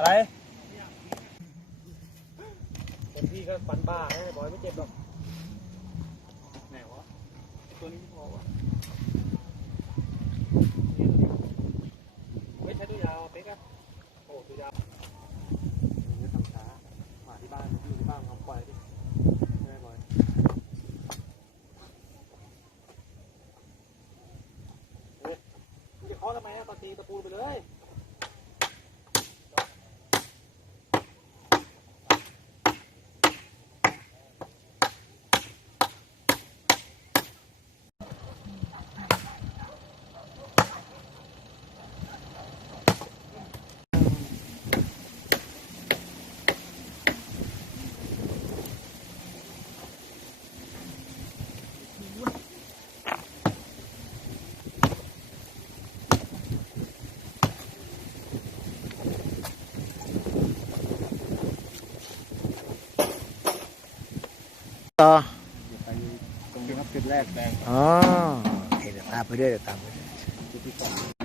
อะไรคนพี่ก็ฟันบ้าให้บอยไม่เจ็บหรอกไหนวะตัวนี้พอวะไม่ใช่ตัวยาวเป๊กอะโอ้ตัวยาวไม่ทำช้าหมาที่บ้านอยู่ที่บ้านเขาปล่อยดิไม่บอยเฮ้ยมึงจะเคาะทำไมอะตอนตีตะปูไปเลยต่อไปตรงนี้ครับจุดแรกแดง อ๋อเดี๋ยวตามไปด้วยเดี๋ยวตามไปด้วย จุดที่สอง